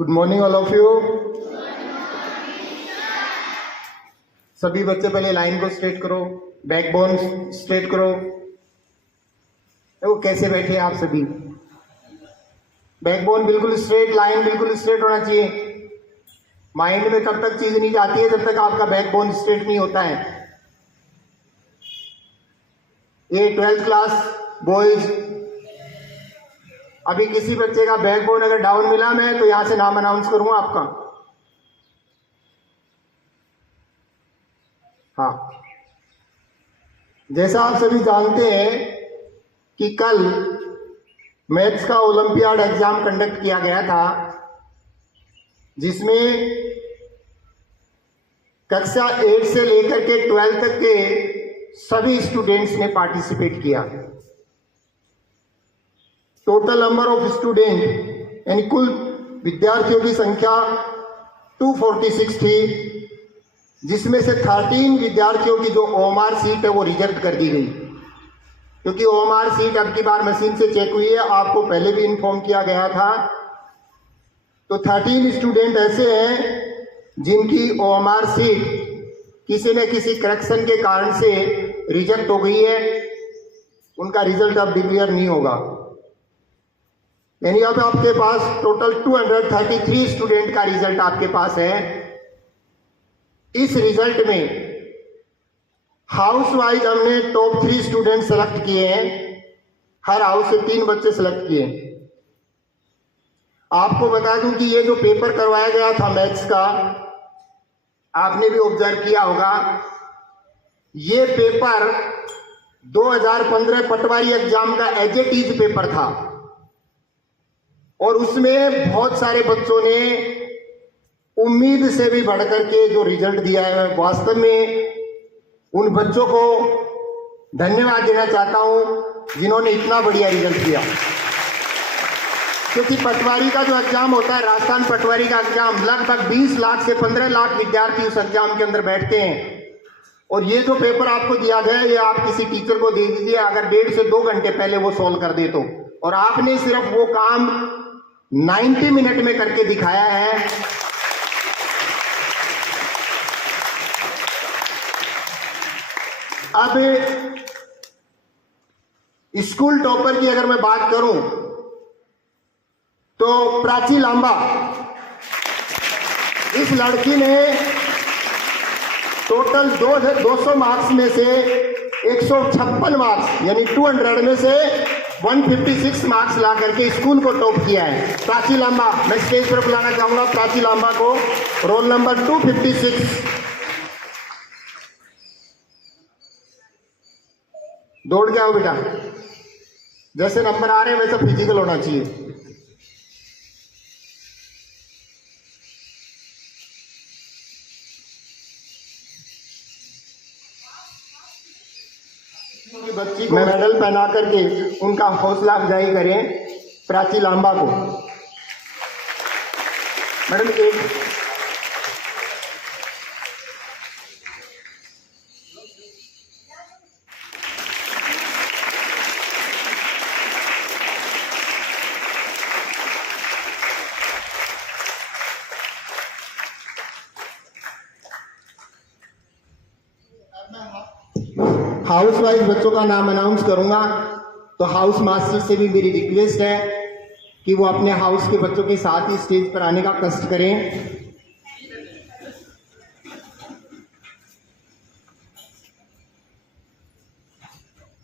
Good morning all of you. सभी बच्चे पहले लाइन को स्ट्रेट करो, बैकबोन स्ट्रेट करो। वो कैसे बैठे आप सभी? बैकबोन बिल्कुल स्ट्रेट, लाइन बिल्कुल स्ट्रेट होना चाहिए। माइंड में तब तक चीज नहीं जाती है जब तक आपका बैकबोन स्ट्रेट नहीं होता है। ये 12th क्लास बॉयज, अभी किसी बच्चे का बैकबोन अगर डाउन मिला मैं तो यहां से नाम अनाउंस करूंगा आपका। हाँ, जैसा आप सभी जानते हैं कि कल मैथ्स का ओलंपियाड एग्जाम कंडक्ट किया गया था, जिसमें कक्षा 8 से लेकर के 12 तक के सभी स्टूडेंट्स ने पार्टिसिपेट किया। टोटल नंबर ऑफ स्टूडेंट यानी कुल विद्यार्थियों की संख्या 246 थी, जिसमें से 13 विद्यार्थियों की जो ओएमआर सीट है वो रिजेक्ट कर दी गई, क्योंकि ओएमआर सीट अब की बार मशीन से चेक हुई है, आपको पहले भी इन्फॉर्म किया गया था। तो 13 स्टूडेंट ऐसे हैं जिनकी ओएमआर सीट किसी न किसी करेक्शन के कारण से रिजेक्ट हो गई है, उनका रिजल्ट अब डिक्लेयर नहीं होगा। यानी अब आपके पास टोटल 233 स्टूडेंट का रिजल्ट आपके पास है। इस रिजल्ट में हाउस वाइज हमने टॉप 3 स्टूडेंट सेलेक्ट किए हैं, हर हाउस से 3 बच्चे सेलेक्ट किए। आपको बता दूं कि ये जो पेपर करवाया गया था मैथ्स का, आपने भी ऑब्जर्व किया होगा, ये पेपर 2015 पटवारी एग्जाम का एज इट इज पेपर था, और उसमें बहुत सारे बच्चों ने उम्मीद से भी बढ़कर के जो रिजल्ट दिया है, वास्तव में उन बच्चों को धन्यवाद देना चाहता हूं जिन्होंने इतना बढ़िया रिजल्ट दिया। क्योंकि पटवारी का जो एग्जाम होता है, राजस्थान पटवारी का एग्जाम, लगभग 20 लाख से 15 लाख विद्यार्थी उस एग्जाम के अंदर बैठते हैं, और ये जो पेपर आपको दिया गया ये आप किसी टीचर को दे दीजिए, अगर 1.5 से 2 घंटे पहले वो सॉल्व कर दे तो, और आपने सिर्फ वो काम 90 मिनट में करके दिखाया है। अब स्कूल टॉपर की अगर मैं बात करूं तो प्राची लांबा, इस लड़की ने टोटल 200 मार्क्स में से 156 मार्क्स यानी 200 में से 156 मार्क्स ला करके स्कूल को टॉप किया है। प्राची लांबा, मैं स्टेज पर बुलाना चाहूंगा प्राची लांबा को, रोल नंबर 256। दौड़ जाओ बेटा, जैसे नंबर आ रहे हैं वैसे फिजिकल होना चाहिए। बच्ची को मेडल पहना करके उनका हौसला अफजाई करें प्राची लांबा को। मैडम एक हाउस वाइज बच्चों का नाम अनाउंस करूंगा, तो हाउस मास्टर से भी मेरी रिक्वेस्ट है कि वो अपने हाउस के बच्चों के साथ ही स्टेज पर आने का कष्ट करें।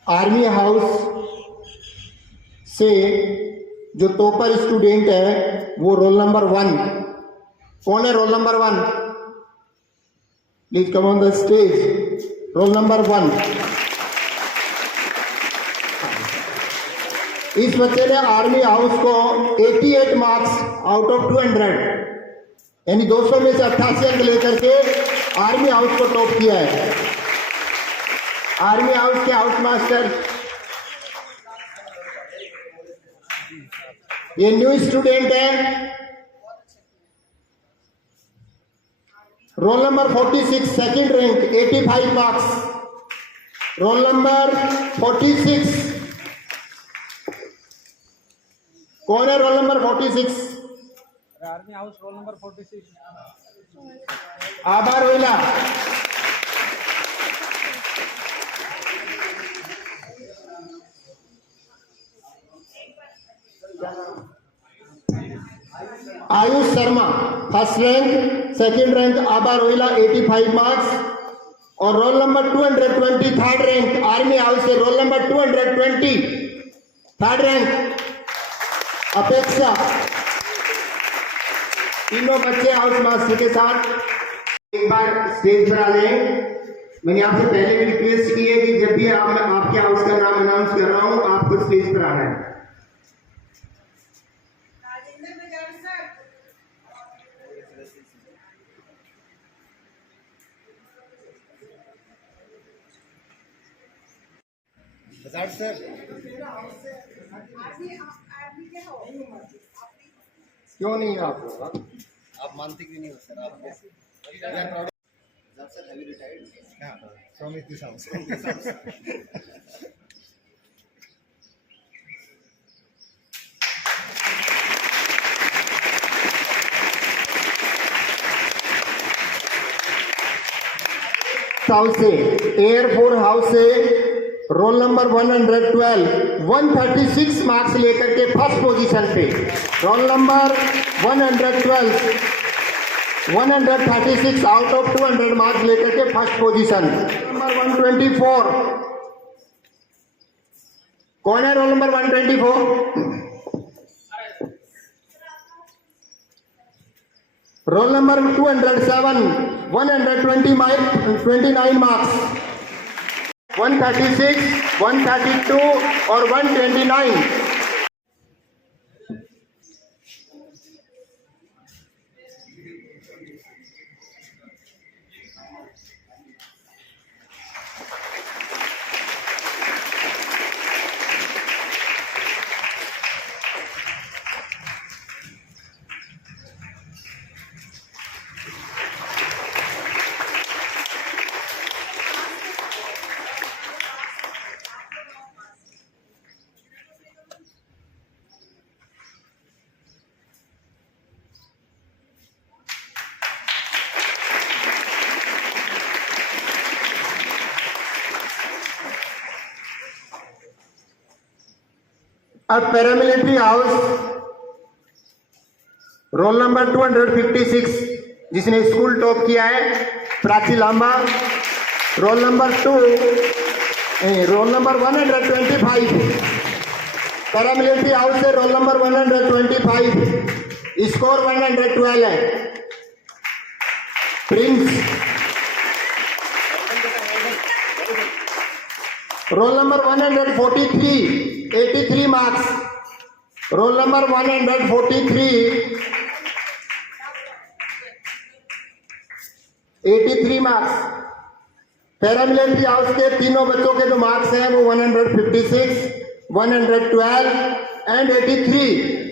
आर्मी हाउस से जो टॉपर स्टूडेंट है वो रोल नंबर 1, कौन है roll number 1? Please come on the stage. Roll number 1, इस बच्चे ने आर्मी हाउस को 88 मार्क्स आउट ऑफ 200 यानी 200 में से 88 अंक लेकर के आर्मी हाउस को टॉप किया है। आर्मी हाउस के हाउस मास्टर, ये न्यू स्टूडेंट है, roll number 46 second rank 85 marks. Roll number 46 कौन है? Roll number 46 army house roll number 46। Abhar Rohila. Ayush Sharma first rank, second rank Abha Rohila 85 marks और roll number 220 third rank army house से roll number 220 third rank Apeksha. तीनों बच्चे house master के साथ एक बार स्टेज पर आ जाए। मैंने आपसे पहले भी रिक्वेस्ट की है कि जब भी आपके हाउस का नाम अनाउंस कर रहा हूं आपको स्टेज पर आना है। सर क्यों नहीं आप मानते क्यों नहीं हो सर? आप sir have you retired from this house. House से एयरफोर्स हाउस से रोल नंबर 112 136 मार्क्स लेकर के फर्स्ट पोजीशन पे। Roll number 112 136 out of 200 marks लेकर के फर्स्ट पोजीशन। नंबर 124 कौन है? Roll number 124 roll number 207 129 marks 136 132 और 129। अब पैरामिलिट्री हाउस रोल नंबर 256 जिसने स्कूल टॉप किया है Prachi Lamba. Roll number 125 paramilitary house से रोल नंबर 125 स्कोर 112 है। Prince roll number 143 83 marks. Roll number 143 83 marks. Paramilitary house के तीनों बच्चों के जो मार्क्स हैं वो 156 112 एंड 83।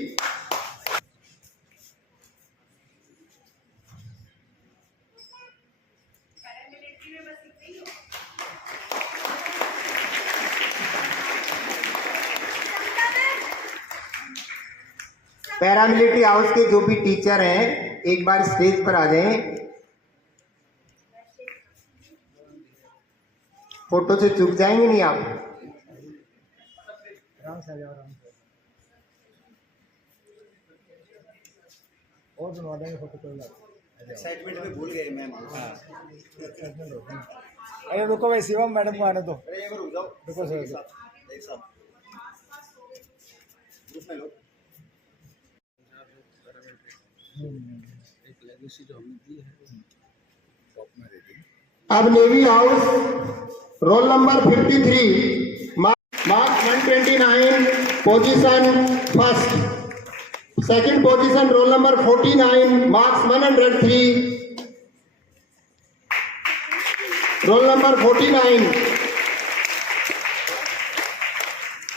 पैरामिलिट्री हाउस के जो भी टीचर हैं एक बार स्टेज पर आ जाएं। फोटो से चूक जाएंगे नहीं आप। आराम से आ जाओ, आराम से और बनवा देंगे फोटो। कोई बात एक्साइटमेंट में भूल गए मैम। एक्साइटमेंट हो गई। अरे रुको भाई, शिवम मैडम को आने दो। अरे रुक जाओ, रुको सर, एक साथ ग्रुप में लो। एक लेगेसी जो हमने दी है टॉप में दे दी। अब navy house roll number 53 marks 129 position first. Second position roll number 49 marks 103। Roll number 49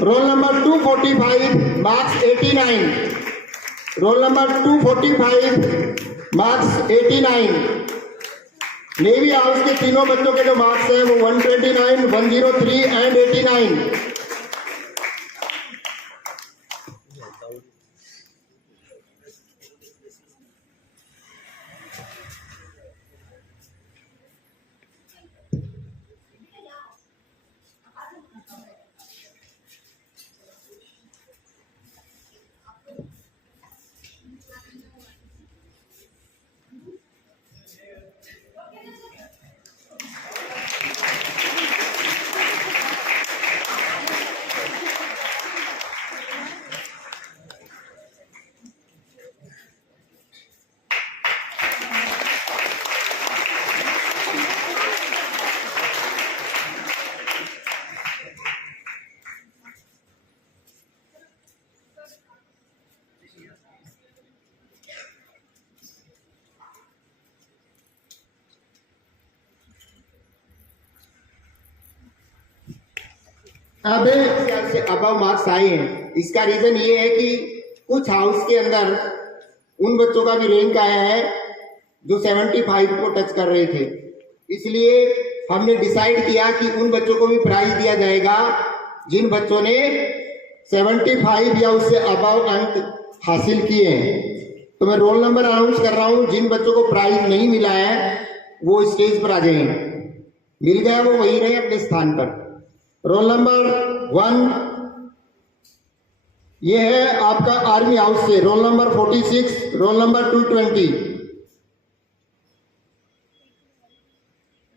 roll number 245 marks 89। Roll number 245 marks 89। Navy house के तीनों बच्चों के जो मार्क्स हैं वो 129 103 एंड 89। अब से अबव मार्क्स आए हैं। इसका रीजन ये है कि कुछ हाउस के अंदर उन बच्चों का भी रैंक आया है जो 75 को टच कर रहे थे, इसलिए हमने डिसाइड किया कि उन बच्चों को भी प्राइज दिया जाएगा जिन बच्चों ने 75 या उससे अबव अंक हासिल किए हैं। तो मैं रोल नंबर अनाउंस कर रहा हूं, जिन बच्चों को प्राइज नहीं मिला है वो स्टेज पर आ जाएं, मिल गया वो वही रहे अपने स्थान पर। रोल नंबर 1 ये है आपका आर्मी हाउस से, roll number 46, roll number 220।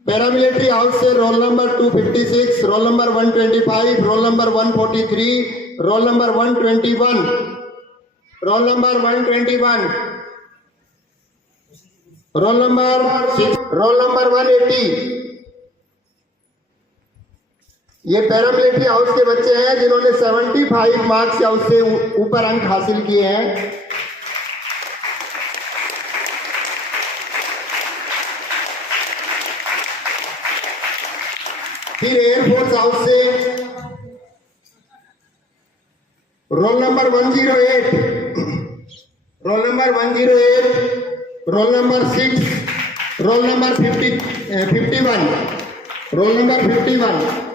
Paramilitary house से roll number 256, roll number 125, roll number 143, roll number 121, roll number 121, roll number 6, roll number 180। ये पैरामिलिट्री हाउस के बच्चे हैं जिन्होंने 75 मार्क्स या उससे ऊपर अंक हासिल किए हैं। फिर एयरफोर्स हाउस से roll number 108, roll number 108, role number 6, roll number 51, roll number 51।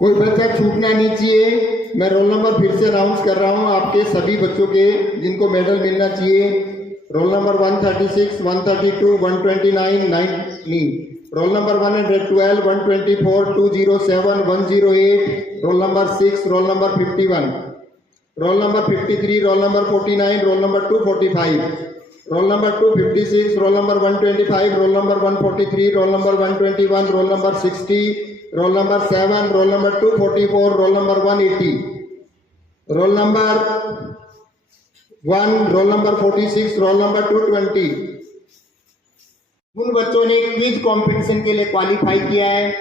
कोई बच्चा छूटना नहीं चाहिए। मैं रोल नंबर फिर से अनाउंस कर रहा हूं आपके सभी बच्चों के जिनको मेडल मिलना चाहिए। Roll number 136, 132, 129, 19, roll number 112, 124, 207, 108, role number 6, roll number 51, roll number 53, roll number 49, roll number 245, role number 256, roll number 125, roll number 143, roll number 121, roll number 60, roll number 7, roll number 244, role number 180, roll number 1, role number 46, roll number 220। उन बच्चों ने quiz competition के लिए qualify किया है।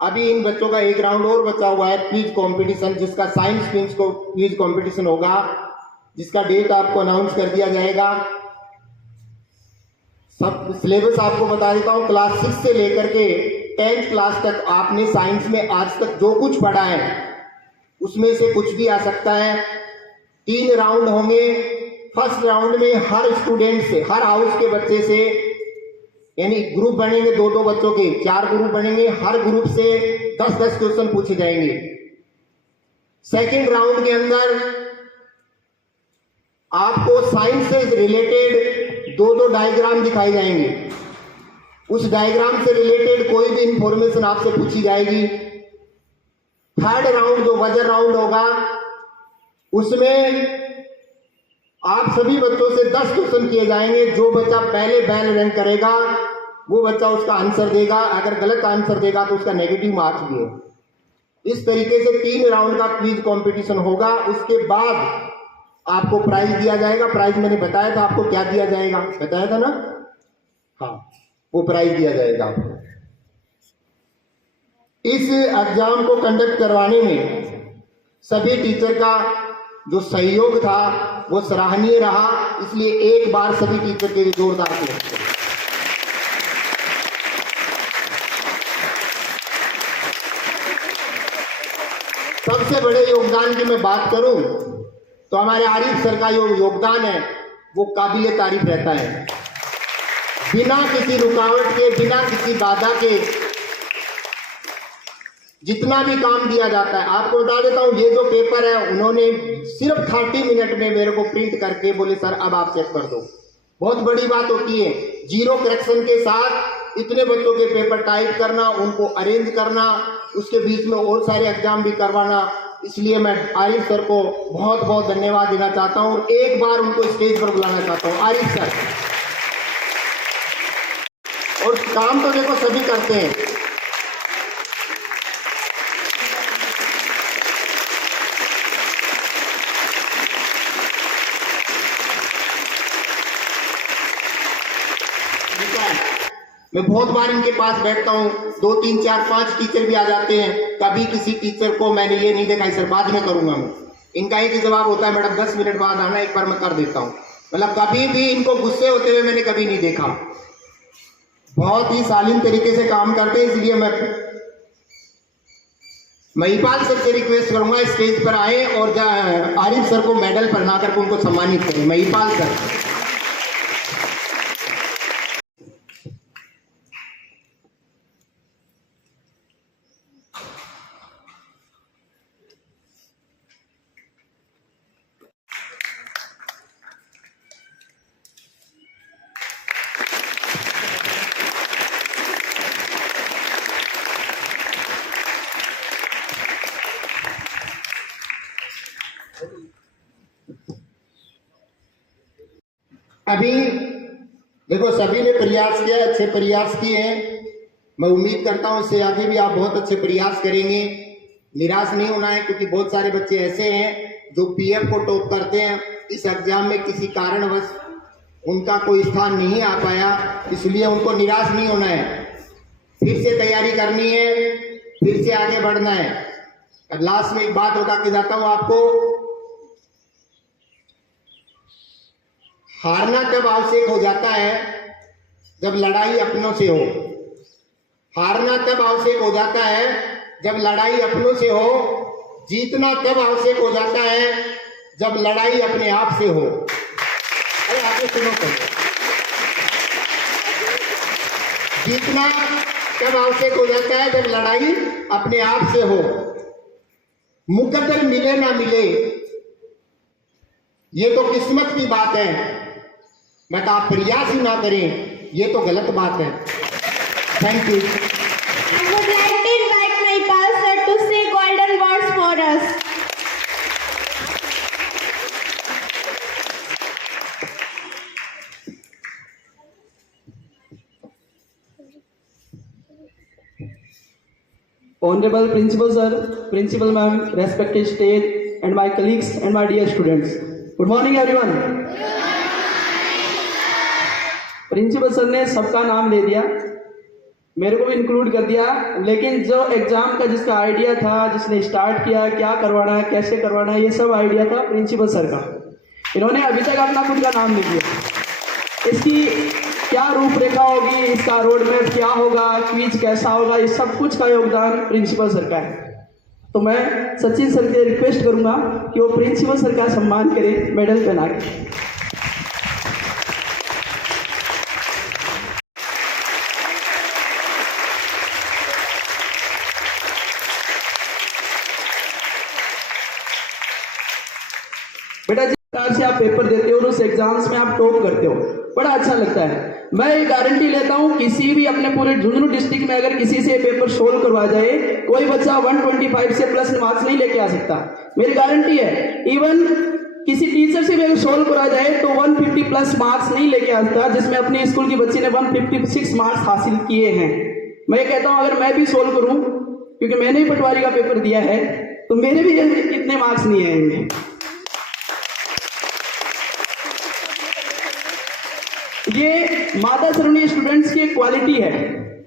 अभी इन बच्चों का एक राउंड और बचा हुआ है क्विज कंपटीशन, जिसका साइंस क्विज कंपटीशन होगा, जिसका डेट आपको अनाउंस कर दिया जाएगा। सब सिलेबस आपको बता देता हूं। क्लास 6 से लेकर के 10th क्लास तक आपने साइंस में आज तक जो कुछ पढ़ा है उसमें से कुछ भी आ सकता है। 3 राउंड होंगे। फर्स्ट राउंड में हर स्टूडेंट से, हर हाउस के बच्चे से, यानी ग्रुप बनेंगे 2-2 बच्चों के, 4 ग्रुप बनेंगे, हर ग्रुप से 10-10 क्वेश्चन पूछे जाएंगे। सेकेंड राउंड के अंदर आपको साइंस से रिलेटेड 2-2 डायग्राम दिखाए जाएंगे। उस डायग्राम से रिलेटेड कोई भी इंफॉर्मेशन आपसे पूछी जाएगी। थर्ड राउंड जो वजर राउंड होगा, उसमें आप सभी बच्चों से 10 क्वेश्चन किए जाएंगे। जो बच्चा पहले बेल रैंक करेगा वो बच्चा उसका आंसर देगा। अगर गलत आंसर देगा तो उसका नेगेटिव मार्क्स भी है। इस तरीके से 3 राउंड का क्विज कंपटीशन होगा। उसके बाद आपको प्राइज दिया जाएगा। प्राइज मैंने बताया था आपको, क्या दिया जाएगा, बताया था ना? हाँ, वो प्राइज दिया जाएगा आपको। इस एग्जाम को कंडक्ट करवाने में सभी टीचर का जो सहयोग था वो सराहनीय रहा, इसलिए एक बार सभी टीचर के लिए जोरदार तालियां। सबसे बड़े योगदान की मैं बात करूं तो हमारे आरिफ सर का योगदान है वो काबिले तारीफ रहता है। बिना किसी रुकावट के, बिना किसी बाधा के जितना भी काम दिया जाता है, आपको बता देता हूँ, ये जो पेपर है उन्होंने सिर्फ 30 मिनट में मेरे को प्रिंट करके बोले सर अब आप चेक कर दो। बहुत बड़ी बात होती है, 0 करेक्शन के साथ इतने बच्चों के पेपर टाइप करना, उनको अरेंज करना, उसके बीच में और सारे एग्जाम भी करवाना। इसलिए मैं आरिफ सर को बहुत बहुत धन्यवाद देना चाहता हूँ और एक बार उनको स्टेज पर बुलाना चाहता हूँ। आरिफ सर, और काम तो देखो सभी करते हैं। मैं बहुत बार इनके पास बैठता हूँ, 2 3 4 5 टीचर भी आ जाते हैं, कभी किसी टीचर को मैंने ये नहीं देखा सर बाद में करूंगा मैं। इनका एक ही जवाब होता है मैडम 10 मिनट बाद आना, एक बार मैं कर देता हूँ। मतलब कभी भी इनको गुस्से होते हुए मैंने कभी नहीं देखा। बहुत ही शालीन तरीके से काम करते हैं। इसलिए मैं महिपाल सर से रिक्वेस्ट करूंगा स्टेज पर आए और आरिफ सर को मेडल पहना करके उनको सम्मानित करें। महिपाल सर, अभी देखो सभी ने प्रयास किया, अच्छे प्रयास किए हैं। मैं उम्मीद करता हूं इससे आगे भी आप बहुत अच्छे प्रयास करेंगे। निराश नहीं होना है, क्योंकि बहुत सारे बच्चे ऐसे हैं जो पीएफ को टॉप करते हैं, इस एग्जाम में किसी कारणवश उनका कोई स्थान नहीं आ पाया, इसलिए उनको निराश नहीं होना है। फिर से तैयारी करनी है, फिर से आगे बढ़ना है। और लास्ट में एक बात बता के जाता हूं आपको, हारना तब आवश्यक हो जाता है जब लड़ाई अपनों से हो। हारना तब आवश्यक हो जाता है जब लड़ाई अपनों से हो। जीतना तब आवश्यक हो जाता है जब लड़ाई अपने आप से हो। अरे आगे सुनो पहले। जीतना तब आवश्यक हो जाता है जब लड़ाई अपने आप से हो। मुकद्दर मिले ना मिले ये तो किस्मत की बात है, बट आप प्रयास ही ना करें ये तो गलत बात है। Thank you. I would like to invite Mahipal sir to say golden words for us. Honorable Principal Sir, Principal Ma'am, respected stage and my colleagues and my dear students. Good morning everyone. Principal sir ने सबका नाम ले दिया, मेरे को भी include कर दिया, लेकिन जो एग्जाम का जिसका आइडिया था, जिसने स्टार्ट किया, क्या करवाना है, कैसे करवाना है, ये सब आइडिया था प्रिंसिपल सर का। इन्होंने अभी तक अपना खुद का नाम नहीं दिया। इसकी क्या रूपरेखा होगी, इसका रोड मैप क्या होगा, क्विज कैसा होगा, इस सब कुछ का योगदान प्रिंसिपल सर का है। तो मैं सचिन सर से रिक्वेस्ट करूंगा कि वो प्रिंसिपल सर का सम्मान करें मेडल पहना के। बेटा जिस प्रकार से आप पेपर देते हो और उस एग्जाम्स में आप टॉप करते हो, बड़ा अच्छा लगता है। मैं ये गारंटी लेता हूँ, किसी भी अपने पूरे झुंझुनू डिस्ट्रिक्ट में अगर किसी से पेपर सोल्व करवा जाए, कोई बच्चा 125 से प्लस मार्क्स नहीं लेके आ सकता, मेरी गारंटी है। इवन किसी टीचर से भी अगर सोल्व करवा जाए तो 150 प्लस मार्क्स नहीं लेके आ सकता, जिसमें अपने स्कूल की बच्ची ने 156 मार्क्स हासिल किए हैं। मैं कहता हूँ अगर मैं भी सोल्व करूँ, क्योंकि मैंने ही पटवारी का पेपर दिया है, तो मेरे भी इतने मार्क्स नहीं आएंगे। ये माता सरवणी स्टूडेंट्स की क्वालिटी है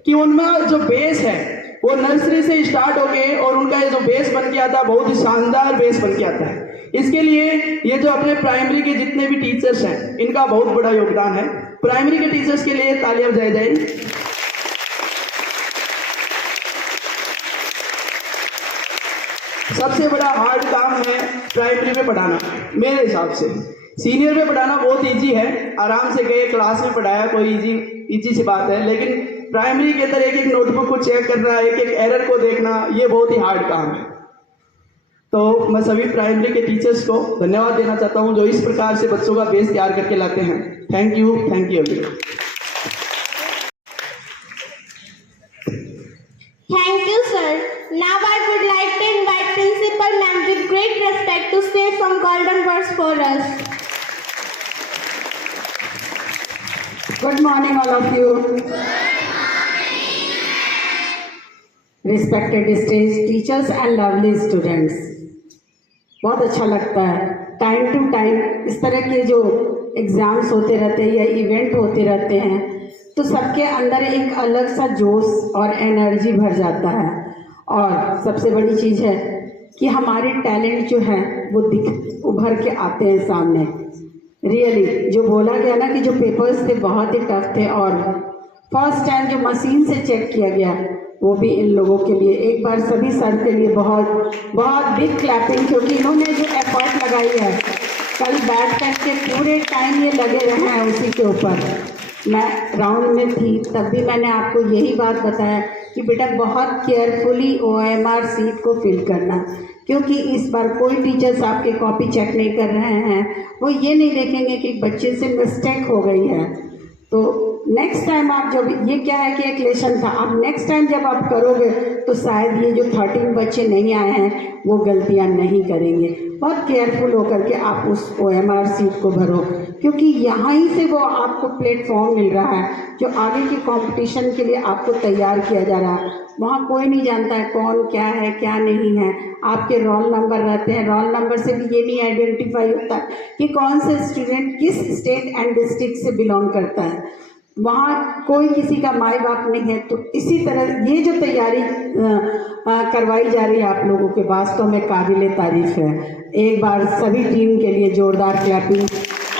कि उनमें जो बेस है वो नर्सरी से स्टार्ट होके और उनका ये जो बेस बन के आता है, बहुत ही शानदार बेस बन के आता है। इसके लिए ये जो अपने प्राइमरी के जितने भी टीचर्स हैं, इनका बहुत बड़ा योगदान है। प्राइमरी के टीचर्स के लिए तालियां बजाई जाए। सबसे बड़ा हार्ड काम है प्राइमरी में पढ़ाना मेरे हिसाब से, सीनियर में पढ़ाना बहुत इजी है, आराम से गए क्लास में पढ़ाया, कोई इजी सी बात है। लेकिन प्राइमरी के अंदर एक एक नोटबुक को चेक करना, एक एक एरर को देखना, ये बहुत ही हार्ड काम है। तो मैं सभी प्राइमरी के टीचर्स को धन्यवाद देना चाहता हूँ जो इस प्रकार से बच्चों का बेस तैयार करके लाते हैं। Thank you everyone. Thank you, sir. Now I would like to invite Principal Ma'am with great respect to say some golden words for us. Good morning, all of you. Respected stage teachers and lovely students. बहुत अच्छा लगता है time to time इस तरह के जो exams होते रहते हैं या इवेंट होते रहते हैं तो सबके अंदर एक अलग सा जोश और एनर्जी भर जाता है। और सबसे बड़ी चीज़ है कि हमारे टैलेंट जो है वो उभर के आते हैं सामने। रियली जो बोला गया ना कि जो पेपर्स थे बहुत ही टफ थे और फर्स्ट टाइम जो मशीन से चेक किया गया वो भी इन लोगों के लिए एक बार सभी सर के लिए बहुत बहुत बिग क्लैपिंग, क्योंकि इन्होंने जो एफर्ट लगाई है कल बैठ कर के पूरे टाइम ये लगे रहे हैं उसी के ऊपर। मैं राउंड में थी तब भी मैंने आपको यही बात बताया कि बेटा बहुत केयरफुली OMR सीट को फिल करना, क्योंकि इस बार कोई टीचर्स आपके कॉपी चेक नहीं कर रहे हैं, वो ये नहीं देखेंगे कि बच्चे से मिस्टेक हो गई है। तो नेक्स्ट टाइम आप जब ये क्या है कि एक लेसन था, आप नेक्स्ट टाइम जब आप करोगे तो शायद ये जो 13 बच्चे नहीं आए हैं वो गलतियां नहीं करेंगे। बहुत केयरफुल होकर के आप उस OMR सीट को भरो, क्योंकि यहाँ ही से वो आपको प्लेटफॉर्म मिल रहा है जो आगे के कंपटीशन के लिए आपको तैयार किया जा रहा है। वहाँ कोई नहीं जानता है कौन क्या है क्या नहीं है, आपके रोल नंबर रहते हैं, रोल नंबर से भी ये नहीं आइडेंटिफाई होता कि कौन से स्टूडेंट किस स्टेट एंड डिस्ट्रिक्ट से बिलोंग करता है। वहाँ कोई किसी का माई बाप नहीं है। तो इसी तरह ये जो तैयारी करवाई जा रही है आप लोगों के वास्तव में काबिल तारीफ है। एक बार सभी टीम के लिए जोरदार क्लैपिंग।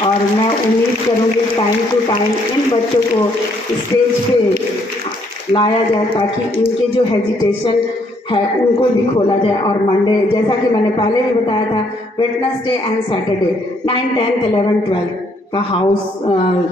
और मैं उम्मीद करूँगी टाइम टू टाइम इन बच्चों को स्टेज पे लाया जाए ताकि इनके जो हेजिटेशन है उनको भी खोला जाए। और मंडे जैसा कि मैंने पहले भी बताया था, वेडनेसडे एंड सैटरडे 9, 10, 11, 12 का हाउस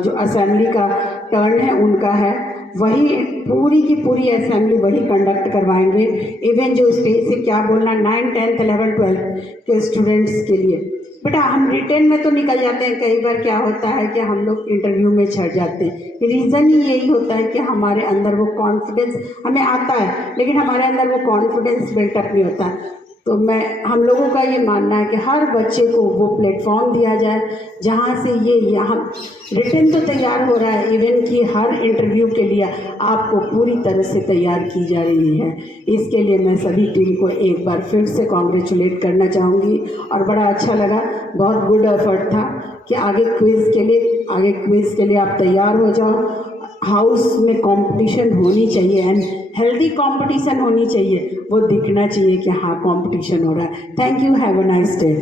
जो असेंबली का टर्न है उनका है, वही पूरी की पूरी असेंबली वही कंडक्ट करवाएंगे। इवन जो स्टेज से क्या बोलना 9, 10, 11, 12 के स्टूडेंट्स के लिए। बेटा हम रिटेन में तो निकल जाते हैं, कई बार क्या होता है कि हम लोग इंटरव्यू में छट जाते हैं। रीज़न ही यही होता है कि हमारे अंदर वो कॉन्फिडेंस हमें आता है लेकिन हमारे अंदर वो कॉन्फिडेंस बिल्टअप नहीं होता है। तो हम लोगों का ये मानना है कि हर बच्चे को वो प्लेटफॉर्म दिया जाए जहाँ से ये यहाँ रिटन तो तैयार हो रहा है, इवन कि हर इंटरव्यू के लिए आपको पूरी तरह से तैयार की जा रही है। इसके लिए मैं सभी टीम को एक बार फिर से कॉन्ग्रेचुलेट करना चाहूँगी और बड़ा अच्छा लगा, बहुत गुड एफर्ट था कि आगे क्विज़ के लिए आप तैयार हो जाओ। हाउस में कंपटीशन होनी चाहिए एंड हेल्दी कंपटीशन होनी चाहिए, वो दिखना चाहिए कि हाँ कंपटीशन हो रहा है। Thank you, have a nice day.